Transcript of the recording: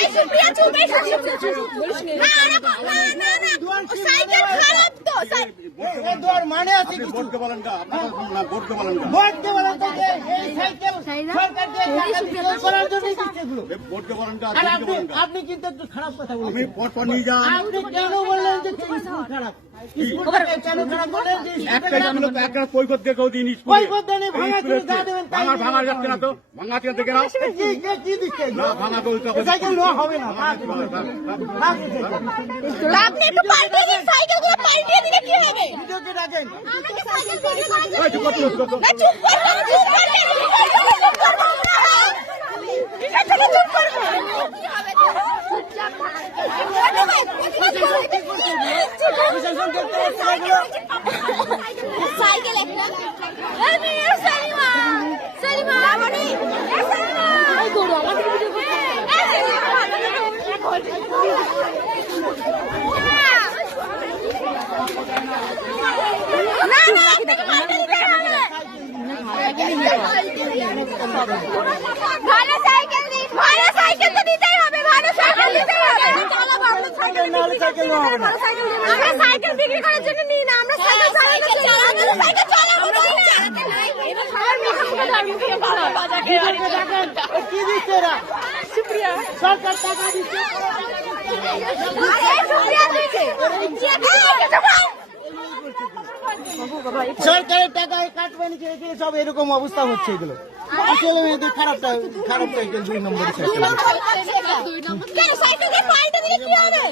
এই সুপ্রিয়া চুপ এই না না সাইকেল খারাপ তো এই দৌড় মানে আছে কিছু ভোটকে বলেন না আপনারা না ভোটকে বলেন না ভোটকে বলেন তো এই সাইকেল সরকার দিয়ে টাকা বিতরণ করার জন্য দিচ্ছে এগুলো ভোটকে বলেন না আর ভোটকে বলেন না আপনি কিন্তু একটু খারাপ কথা আমি বলেছেন ভোট নিয়ে যান আপনি কেন বললেন যে স্কুল খারাপ স্কুলটাকে কেন খারাপ বললেন যে একটা জানলো তো একটা কৈফত দিয়ে কেউ দিন কৈফত দেনে ভাঙা করে যা দেবেন তাই ভাঙা যাচ্ছে না তো ভাঙা থেকে দেখে নাও কি দিচ্ছে না ভাঙা তো সাইকেল নেওয়া হবে না আপনি একটু পাল্টে দিন সাইকেলগুলো পাল্টে দিলে কি হবে ভিডিওকে রাখেন আমাকে সাইকেল বিক্রি করার জন্য এই চুপ করো, চুপ করো। না চুপ করো চুপ করো ঠিক আছে চুপ করো সাইকেল একটা আমি সালিমা সালিমা মানে সালিমা এই করো আমাদের ভিডিও না না ভালো সাইকেল দিন ভালো সাইকেল তো দিতেই হবে ভালো সাইকেল দিতেই হবে আমরা সাইকেল বিক্রি করার জন্য নিই না আমরা সাইকেল চালাবো সাইকেল চালাবো এবার সবার মুখে বাজাকে কি দিচ্ছে এরা সুপ্রিয়া সরকার টাকা দিচ্ছে সুপ্রিয়া দিচ্ছে সরকারের টাকায় কাটবে নিচে রেখে সব এরকম অবস্থা হচ্ছে এগুলো ছেলে মেয়েদের খারাপটা খারাপ সাইকেল 2 নম্বরের সাইকেল কেন সাইকেলকে পাল্টে দিলে কি হবে